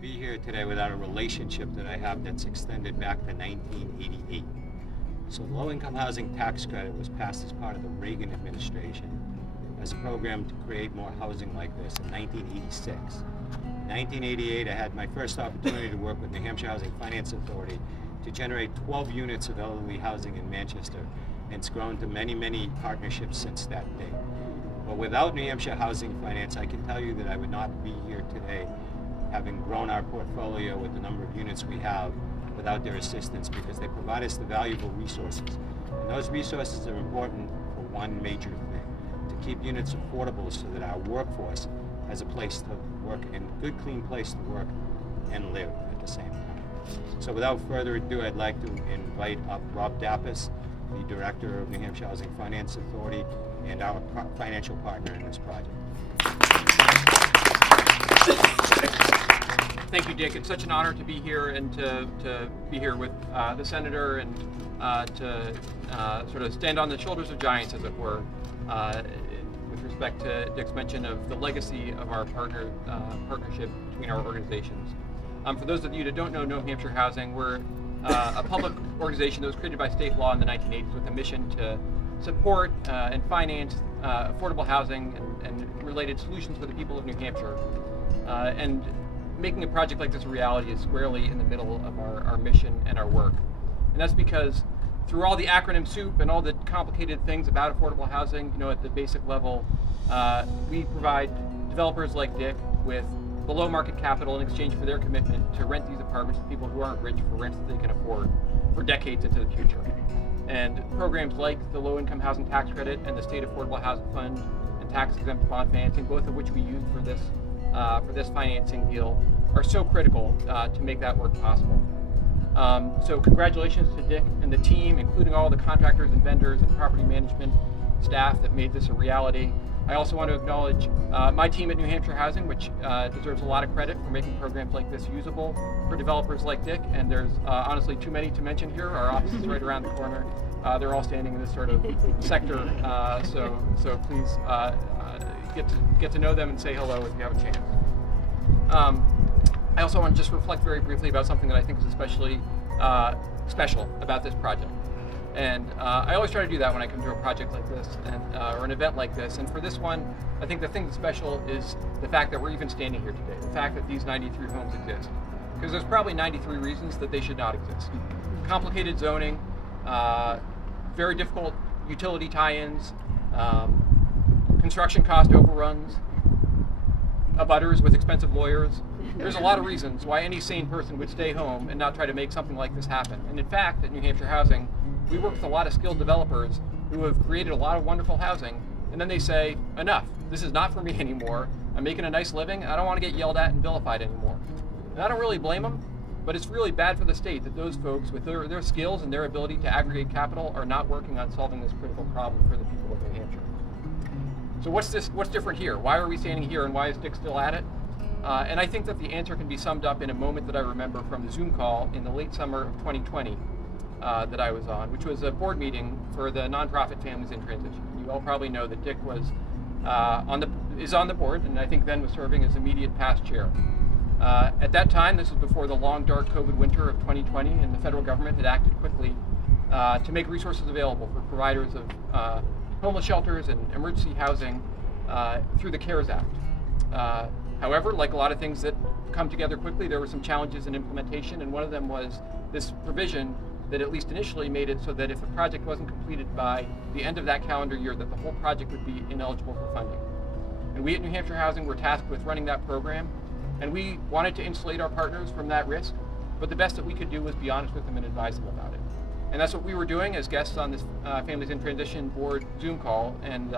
be here today without a relationship that I have that's extended back to 1988. So the low-income housing tax credit was passed as part of the Reagan administration as a program to create more housing like this in 1986. In 1988, I had my first opportunity to work with New Hampshire Housing Finance Authority to generate 12 units of elderly housing in Manchester, and it's grown to many, many partnerships since that day. But without New Hampshire Housing Finance, I can tell you that I would not be here today, having grown our portfolio with the number of units we have without their assistance, because they provide us the valuable resources. And those resources are important for one major thing: to keep units affordable so that our workforce has a place to work, and a good, clean place to work and live at the same time. So without further ado, I'd like to invite up Rob Dapice, the Director of New Hampshire Housing Finance Authority and our financial partner in this project. Thank you, Dick. It's such an honor to be here and to be here with the Senator and to sort of stand on the shoulders of giants, as it were, with respect to Dick's mention of the legacy of our partnership between our organizations. For those of you that don't know New Hampshire Housing, we're a public organization that was created by state law in the 1980s with a mission to support and finance affordable housing and related solutions for the people of New Hampshire. And making a project like this a reality is squarely in the middle of our mission and our work. And that's because through all the acronym soup and all the complicated things about affordable housing, at the basic level, we provide developers like Dick with below market capital in exchange for their commitment to rent these apartments to people who aren't rich for rents that they can afford for decades into the future. And programs like the Low Income Housing Tax Credit and the State Affordable Housing Fund and tax exempt bond financing, both of which we use for this financing deal, are so critical to make that work possible. So congratulations to Dick and the team, including all the contractors and vendors and property management staff that made this a reality. I also want to acknowledge my team at New Hampshire Housing, which deserves a lot of credit for making programs like this usable for developers like Dick, and there's honestly too many to mention here. Our office is right around the corner. They're all standing in this sort of sector, so please get to know them and say hello if you have a chance. I also want to just reflect very briefly about something that I think is especially special about this project. And I always try to do that when I come to a project like this or an event like this. And for this one, I think the thing that's special is the fact that we're even standing here today, the fact that these 93 homes exist. Because there's probably 93 reasons that they should not exist. Complicated zoning, very difficult utility tie-ins, construction cost overruns, abutters with expensive lawyers. There's a lot of reasons why any sane person would stay home and not try to make something like this happen. And in fact, at New Hampshire Housing, we work with a lot of skilled developers who have created a lot of wonderful housing, and then they say, enough, this is not for me anymore. I'm making a nice living, I don't want to get yelled at and vilified anymore. And I don't really blame them, but it's really bad for the state that those folks with their skills and their ability to aggregate capital are not working on solving this critical problem for the people of New Hampshire. So what's different here? Why are we standing here, and why is Dick still at it? And I think that the answer can be summed up in a moment that I remember from the Zoom call in the late summer of 2020 that I was on, which was a board meeting for the nonprofit Families in Transition. You all probably know that Dick is on the board, and I think then was serving as immediate past chair. At that time, this was before the long, dark COVID winter of 2020, and the federal government had acted quickly to make resources available for providers of homeless shelters and emergency housing through the CARES Act. However, like a lot of things that come together quickly, there were some challenges in implementation, and one of them was this provision that at least initially made it so that if a project wasn't completed by the end of that calendar year, that the whole project would be ineligible for funding. And we at New Hampshire Housing were tasked with running that program, and we wanted to insulate our partners from that risk, but the best that we could do was be honest with them and advise them about it. And that's what we were doing as guests on this Families in Transition board Zoom call, and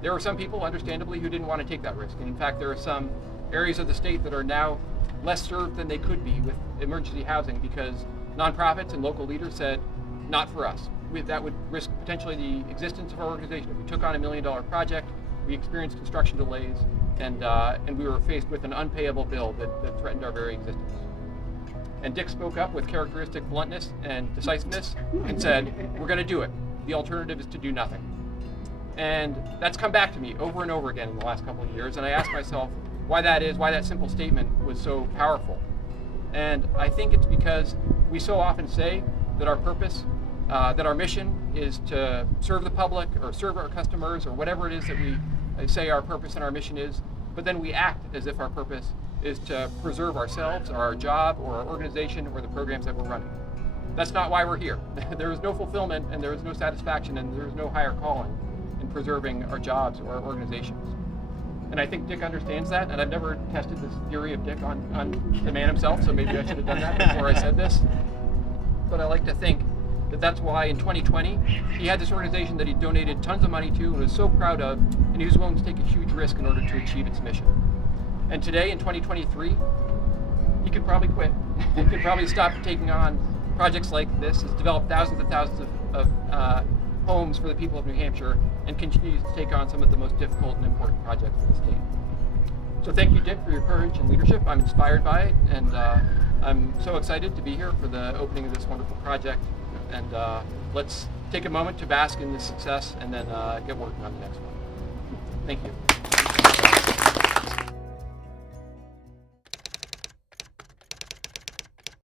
there were some people, understandably, who didn't want to take that risk. And in fact, there are some areas of the state that are now less served than they could be with emergency housing because nonprofits and local leaders said, not for us. That would risk potentially the existence of our organization. If we took on $1 million project, we experienced construction delays, and we were faced with an unpayable bill that threatened our very existence. And Dick spoke up with characteristic bluntness and decisiveness and said, we're going to do it. The alternative is to do nothing. And that's come back to me over and over again in the last couple of years, and I asked myself, why that is, why that simple statement was so powerful. And I think it's because we so often say that our purpose, that our mission is to serve the public or serve our customers or whatever it is that we say our purpose and our mission is, but then we act as if our purpose is to preserve ourselves or our job or our organization or the programs that we're running. That's not why we're here. There is no fulfillment and there is no satisfaction and there is no higher calling in preserving our jobs or our organizations. And I think Dick understands that, and I've never tested this theory of Dick on the man himself, so maybe I should have done that before I said this. But I like to think that that's why in 2020, he had this organization that he donated tons of money to and was so proud of, and he was willing to take a huge risk in order to achieve its mission. And today, in 2023, he could probably quit. He could probably stop taking on projects like this, has developed thousands and thousands of homes for the people of New Hampshire, and continues to take on some of the most difficult and important projects in the state. So thank you, Dick, for your courage and leadership. I'm inspired by it, and I'm so excited to be here for the opening of this wonderful project. And let's take a moment to bask in this success and then get working on the next one. Thank you.